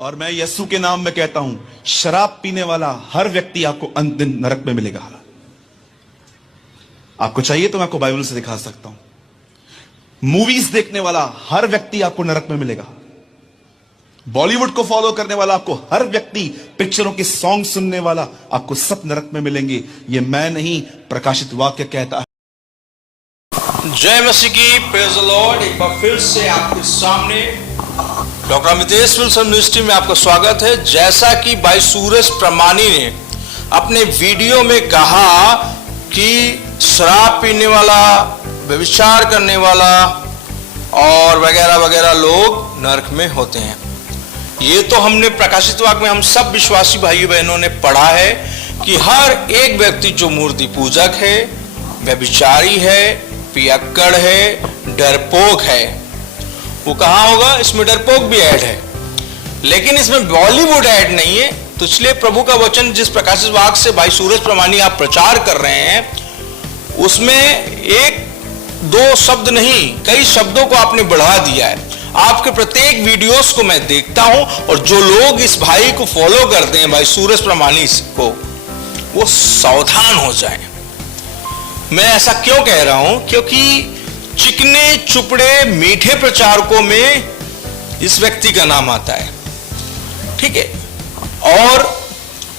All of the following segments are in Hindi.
और मैं यीशु के नाम में कहता हूं, शराब पीने वाला हर व्यक्ति आपको अंत दिन नरक में मिलेगा। आपको चाहिए तो मैं आपको बाइबल से दिखा सकता हूं। मूवीज देखने वाला हर व्यक्ति आपको नरक में मिलेगा। बॉलीवुड को फॉलो करने वाला आपको हर व्यक्ति, पिक्चरों के सॉन्ग सुनने वाला आपको सब नरक में मिलेंगे। ये मैं नहीं, प्रकाशित वाक्य कहता है। जय मसीह की, प्रेज द लॉर्ड। एक बार फिर से आपके सामने डॉक्टर अमितेश विल्सन मिनिस्ट्री में आपका स्वागत है। जैसा कि भाई सूरज प्रमाणी ने अपने वीडियो में कहा कि शराब पीने वाला, व्यभिचार करने वाला और वगैरह वगैरह लोग नरक में होते हैं। ये तो हमने प्रकाशित वाक्य में हम सब विश्वासी भाई बहनों ने पढ़ा है कि हर एक व्यक्ति जो मूर्ति पूजक है, व्यभिचारी है, पियक्कड़ है, डरपोक है, वो कहाँ होगा? इसमें डरपोक भी ऐड है, लेकिन इसमें बॉलीवुड ऐड नहीं है। तो इसलिए प्रभु का वचन जिस प्रकाशित वाक्य से भाई सूरज प्रमाणी आप प्रचार कर रहे हैं, उसमें एक दो शब्द नहीं, कई शब्दों को आपने बढ़ा दिया है। आपके प्रत्येक वीडियोस को मैं देखता हूं, और जो लोग इस भाई को फॉलो करते हैं, भाई सूरज प्रमाणी को, वो सावधान हो जाएं। मैं ऐसा क्यों कह रहा हूं? क्योंकि चिकने चुपड़े मीठे प्रचारकों में इस व्यक्ति का नाम आता है, ठीक है। और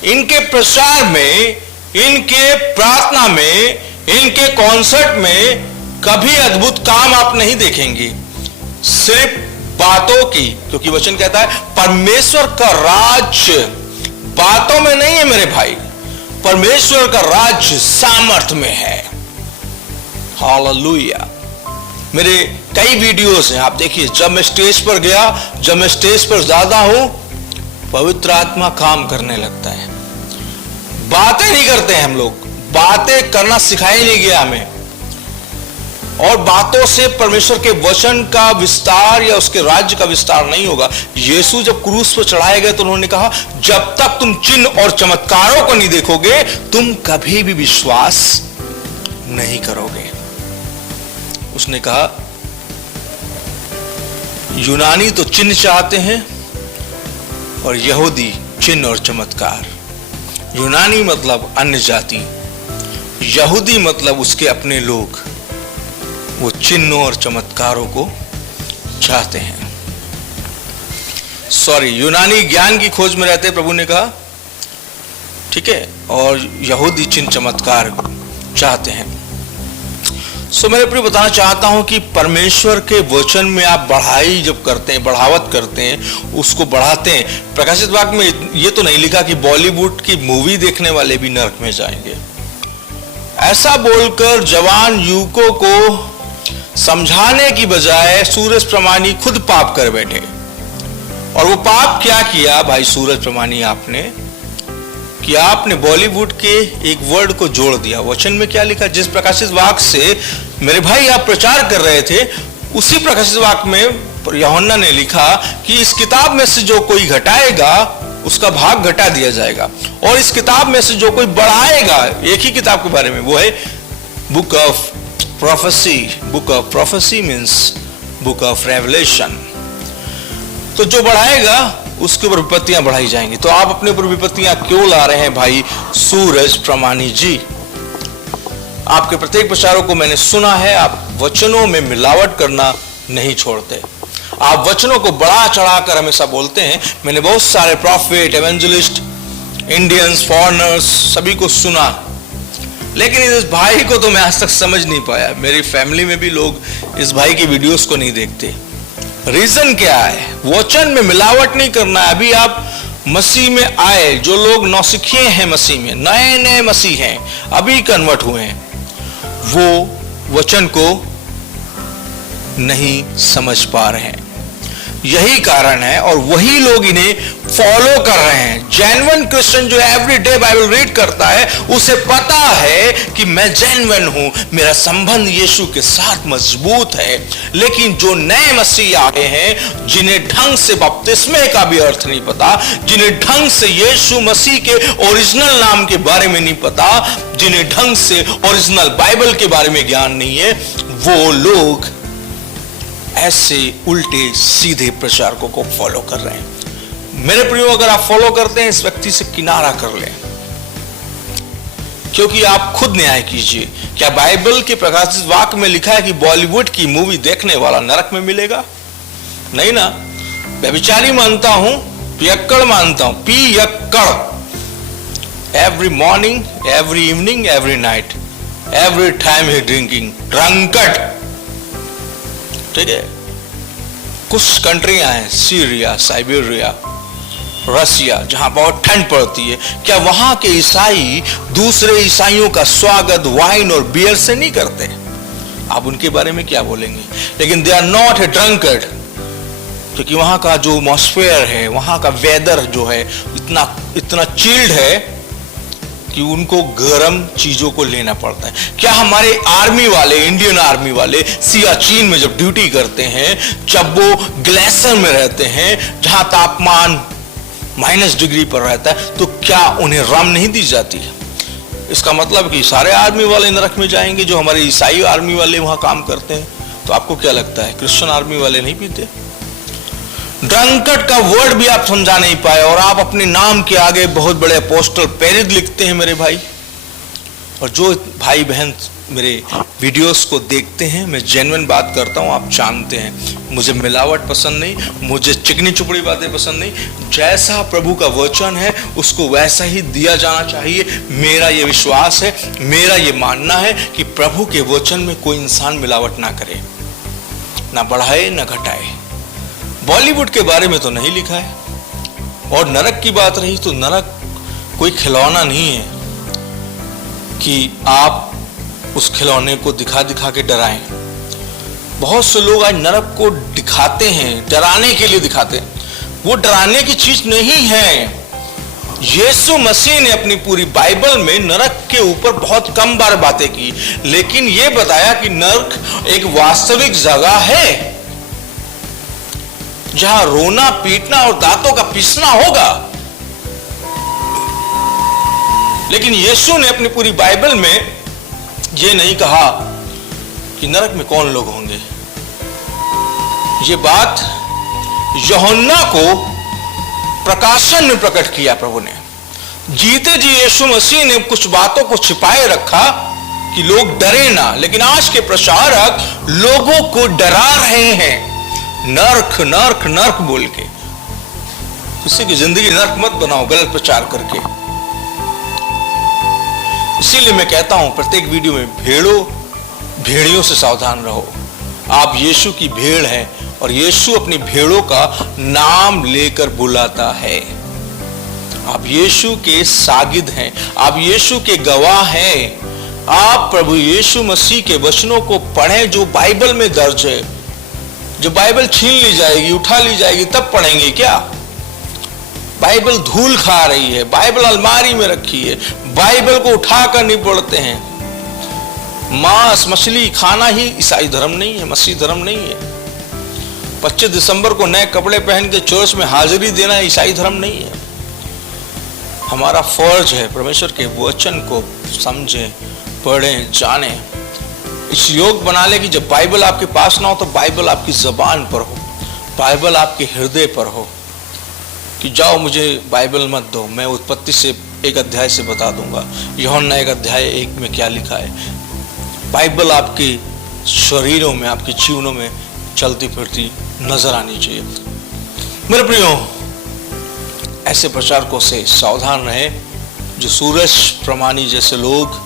इनके प्रचार में, इनके प्रार्थना में, इनके कॉन्सर्ट में कभी अद्भुत काम आप नहीं देखेंगे, सिर्फ बातों की। क्योंकि वचन कहता है परमेश्वर का राज्य बातों में नहीं है मेरे भाई, परमेश्वर का राज्य सामर्थ में है। हालेलुया। मेरे कई वीडियोस हैं, आप देखिए। जब मैं स्टेज पर गया, जब मैं स्टेज पर ज्यादा हूं, पवित्र आत्मा काम करने लगता है। बातें नहीं करते हैं हम लोग, बातें करना सिखाया नहीं गया हमें। और बातों से परमेश्वर के वचन का विस्तार या उसके राज्य का विस्तार नहीं होगा। यीशु जब क्रूस पर चढ़ाए गए तो उन्होंने कहा, जब तक तुम चिन्ह और चमत्कारों को नहीं देखोगे, तुम कभी भी विश्वास नहीं करोगे। उसने कहा, यूनानी तो चिन्ह चाहते हैं और यहूदी चिन्ह और चमत्कार। यूनानी मतलब अन्य जाति, यहूदी मतलब उसके अपने लोग, वो चिन्हों और चमत्कारों को चाहते हैं। सॉरी, यूनानी ज्ञान की खोज में रहते, प्रभु ने कहा, ठीक है, और यहूदी चिन्ह चमत्कार चाहते हैं। सो मैं प्रिय बताना चाहता हूं कि परमेश्वर के वचन में आप बढ़ाई जब करते हैं, बढ़ावत करते हैं, उसको बढ़ाते हैं। प्रकाशित वाक्य में ये तो नहीं लिखा कि बॉलीवुड की मूवी देखने वाले भी नरक में जाएंगे। ऐसा बोलकर जवान युवकों को समझाने की बजाय सूरज प्रमाणी खुद पाप कर बैठे। और वो पाप क्या किया भाई सूरज प्रमाणी आपने? कि आपने बॉलीवुड के एक वर्ड को जोड़ दिया। वचन में क्या लिखा? जिस प्रकाशित वाक्य से मेरे भाई आप प्रचार कर रहे थे, उसी प्रकाशित वाक्य में यूहन्ना ने लिखा कि इस किताब में से जो कोई घटाएगा, उसका भाग घटा दिया जाएगा, और इस किताब में से जो कोई बढ़ाएगा, एक ही किताब के बारे में, वो है book of prophecy. Book of prophecy means book of revelation. तो जो बढ़ाएगा उसके ऊपर विपत्तियां बढ़ाई जाएंगी। तो आप अपने ऊपर विपत्तियां क्यों ला रहे हैं भाई सूरज प्रमाणी जी? आपके प्रत्येक प्रचारों को मैंने सुना है, आप वचनों में मिलावट करना नहीं छोड़ते। आप वचनों को बढ़ा चढ़ाकर हमेशा बोलते हैं। मैंने बहुत सारे प्रॉफिट, एवेंजलिस्ट, इंडियंस, फॉरेनर्स सभी को सुना, लेकिन इस भाई को तो मैं आज तक समझ नहीं पाया। मेरी फैमिली में भी लोग इस भाई की वीडियोस को नहीं देखते। रीजन क्या है? वचन में मिलावट नहीं करना है। अभी आप मसीह में आए, जो लोग नौसिखिए हैं मसीह में, नए नए मसीह हैं, अभी कन्वर्ट हुए हैं, वो वचन को नहीं समझ पा रहे हैं। यही कारण है, और वही लोग इन्हें फॉलो कर रहे हैं। जेन्युइन क्रिश्चियन जो एवरीडे बाइबल रीड करता है, उसे पता है कि मैं जेन्युइन हूं, मेरा संबंध यीशु के साथ मजबूत है। लेकिन जो नए मसीह आए हैं, जिन्हें ढंग से बपतिस्मे का भी अर्थ नहीं पता, जिन्हें ढंग से यीशु मसीह के ओरिजिनल नाम के बारे में नहीं पता, जिन्हें ढंग से ओरिजिनल बाइबल के बारे में ज्ञान नहीं है, वो लोग ऐसे उल्टे सीधे प्रचारकों को फॉलो कर रहे हैं। मेरे प्रियो, अगर आप फॉलो करते हैं इस व्यक्ति से किनारा कर लें, क्योंकि आप खुद न्याय कीजिए। क्या बाइबल के प्रकाशित वाक्य में लिखा है कि बॉलीवुड की मूवी देखने वाला नरक में मिलेगा? नहीं ना। व्यभिचारी मानता हूं, पियक्कड़ मानता हूं, पियक्कड़, every morning, every evening, every night, every time he drinking, drunkard. ठीक है। कुछ कंट्रियां हैं, सीरिया, साइबेरिया, रसिया, जहां बहुत ठंड पड़ती है। क्या वहां के ईसाई दूसरे ईसाइयों का स्वागत वाइन और बियर से नहीं करते? आप उनके बारे में क्या बोलेंगे? लेकिन they are not a drunkard, क्योंकि वहां का जो एटमॉस्फेयर है, वहां का वेदर जो है इतना चिल्ड है कि उनको गर्म चीजों को लेना पड़ता है। क्या हमारे आर्मी वाले, इंडियन आर्मी वाले सियाचिन में जब ड्यूटी करते हैं, जब वो ग्लेशियर में रहते हैं जहां तापमान -डिग्री पर रहता है, तो क्या उन्हें रम नहीं दी जाती है? इसका मतलब कि सारे आर्मी वाले नरक में जाएंगे जो हमारे ईसाई आर्मी वाले वहां काम करते हैं। तो आपको क्या लगता है क्रिश्चियन आर्मी वाले नहीं पीते? ड्रंकर्ड का वर्ड भी आप समझा नहीं पाए और आप अपने नाम के आगे बहुत बड़े अपोस्टल पेरिद लिखते हैं मेरे भाई। और जो भाई बहन मेरे वीडियोस को देखते हैं, मैं जेन्युइन बात करता हूं, आप जानते हैं मुझे मिलावट पसंद नहीं, मुझे चिकनी चुपड़ी बातें पसंद नहीं। जैसा प्रभु का वचन है उसको वैसा ही दिया जाना चाहिए। मेरा ये विश्वास है, मेरा ये मानना है कि प्रभु के वचन में कोई इंसान मिलावट ना करे, ना बढ़ाए ना घटाए। बॉलीवुड के बारे में तो नहीं लिखा है। और नरक की बात रही तो नरक कोई खिलौना नहीं है कि आप उस खिलौने को दिखा दिखा के डराएं। बहुत से लोग आज नरक को दिखाते हैं, डराने के लिए दिखाते हैं। वो डराने की चीज नहीं है। यीशु मसीह ने अपनी पूरी बाइबल में नरक के ऊपर बहुत कम बार बातें की, लेकिन यह बताया कि नरक एक वास्तविक जगह है जहां रोना, पीटना और दांतों का पीसना होगा। लेकिन यीशु ने अपनी पूरी बाइबल में यह नहीं कहा कि नरक में कौन लोग होंगे। यह बात यूहन्ना को प्रकाशन में प्रकट किया प्रभु ने। जीते जी यीशु मसीह ने कुछ बातों को छिपाए रखा कि लोग डरे ना, लेकिन आज के प्रचारक लोगों को डरा रहे हैं नर्क नर्क नर्क बोल के। किसी की जिंदगी नर्क मत बनाओ गलत प्रचार करके। इसीलिए मैं कहता हूं प्रत्येक वीडियो में भेड़ियों से सावधान रहो। आप यीशु की भेड़ हैं और यीशु अपनी भेड़ों का नाम लेकर बुलाता है। आप यीशु के सागिद हैं, आप यीशु के गवाह हैं। आप प्रभु यीशु मसीह के वचनों को पढ़ें जो बाइबल में दर्ज है। जो बाइबल छीन ली जाएगी, उठा ली जाएगी, तब पढ़ेंगे क्या? बाइबल धूल खा रही है, बाइबल अलमारी में रखी है, बाइबल को उठाकर नहीं पढ़ते हैं। मांस मछली खाना ही ईसाई धर्म नहीं है, मसीह धर्म नहीं है। 25 दिसंबर को नए कपड़े पहन के चर्च में हाजिरी देना ईसाई धर्म नहीं है। हमारा फर्ज है परमेश्वर के वचन को समझें, पढ़ें, जानें। इस योग बना ले कि जब बाइबल आपके पास ना हो तो बाइबल आपकी जबान पर हो, बाइबल आपके हृदय पर हो। कि जाओ मुझे बाइबल मत दो, मैं उत्पत्ति से 1 अध्याय से बता दूंगा, यूहन्ना 1 अध्याय 1 में क्या लिखा है। बाइबल आपके शरीरों में, आपके जीवनों में चलती फिरती नजर आनी चाहिए। मेरे प्रियो, ऐसे प्रचारकों से सावधान रहे जो सूरज प्रमाणी जैसे लोग,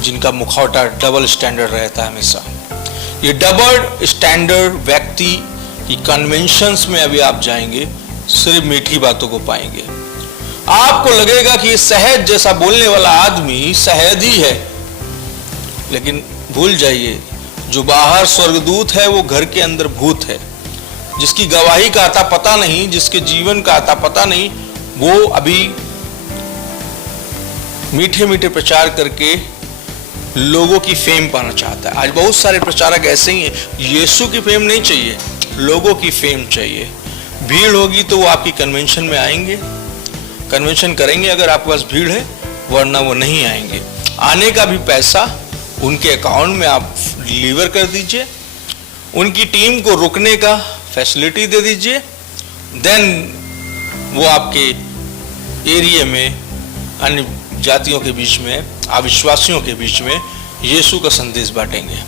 जिनका मुखौटा डबल स्टैंडर्ड रहता है हमेशा। ये डबल स्टैंडर्ड व्यक्ति की कन्वेंशंस में अभी आप जाएंगे, सिर्फ मीठी बातों को पाएंगे। आपको लगेगा कि ये शहद जैसा बोलने वाला आदमी शहद ही है, लेकिन भूल जाइए, जो बाहर स्वर्गदूत है वो घर के अंदर भूत है। जिसकी गवाही का आता पता नहीं, जिसके जीवन का आता पता नहीं, वो अभी मीठे मीठे प्रचार करके लोगों की फेम पाना चाहता है। आज बहुत सारे प्रचारक ऐसे ही हैं। यीशु की फेम नहीं चाहिए, लोगों की फेम चाहिए। भीड़ होगी तो वो आपकी कन्वेंशन में आएंगे, कन्वेंशन करेंगे अगर आपके पास भीड़ है, वरना वो नहीं आएंगे। आने का भी पैसा उनके अकाउंट में आप डिलीवर कर दीजिए, उनकी टीम को रुकने का फैसिलिटी दे दीजिए, देन वो आपके एरिया में अन्य जातियों के बीच में, अविश्वासियों के बीच में यीशु का संदेश बांटेंगे।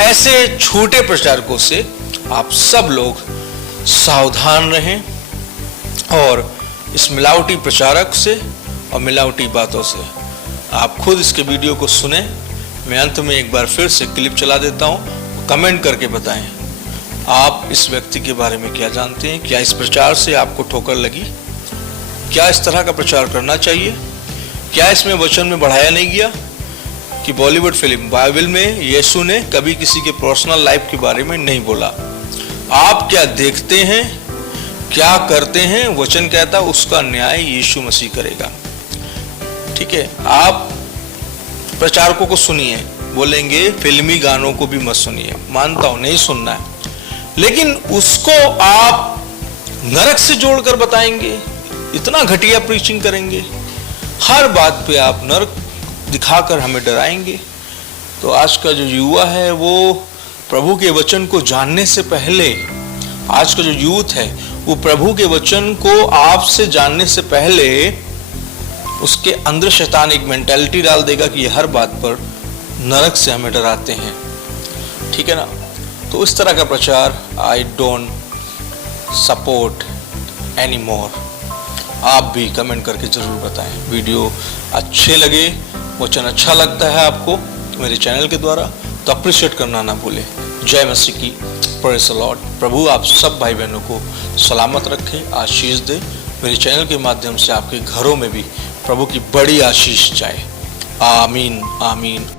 ऐसे छोटे प्रचारकों से आप सब लोग सावधान रहें और इस मिलावटी प्रचारक से और मिलावटी बातों से आप खुद इसके वीडियो को सुने। मैं अंत में एक बार फिर से क्लिप चला देता हूँ, कमेंट करके बताएं आप इस व्यक्ति के बारे में क्या जानते हैं। क्या इस प्रचार से आपको ठोकर लगी? क्या इस तरह का प्रचार करना चाहिए? क्या इसमें वचन में बढ़ाया नहीं गया कि बॉलीवुड फिल्म बाइबल में यीशु ने कभी किसी के पर्सनल लाइफ के बारे में नहीं बोला? आप क्या देखते हैं, क्या करते हैं, वचन कहता उसका न्याय यीशु मसीह करेगा। ठीक है, आप प्रचारकों को सुनिए, बोलेंगे फिल्मी गानों को भी मत सुनिए, मानता हूं नहीं सुनना है, लेकिन उसको आप नरक से जोड़कर बताएंगे, इतना घटिया प्रीचिंग करेंगे, हर बात पे आप नरक दिखाकर हमें डराएंगे। तो आज का जो युवा है वो प्रभु के वचन को जानने से पहले, आज का जो यूथ है वो प्रभु के वचन को आपसे जानने से पहले उसके अंदर शैतान एक मेंटालिटी डाल देगा कि ये हर बात पर नरक से हमें डराते हैं। ठीक है ना? तो इस तरह का प्रचार I don't support any more. आप भी कमेंट करके जरूर बताएं। वीडियो अच्छे लगे, वचन अच्छा लगता है आपको मेरे चैनल के द्वारा, तो अप्रिशिएट करना ना भूलें। जय मसीह की, प्रेज़ द लॉर्ड। प्रभु आप सब भाई बहनों को सलामत रखे, आशीष दे। मेरे चैनल के माध्यम से आपके घरों में भी प्रभु की बड़ी आशीष जाए। आमीन आमीन।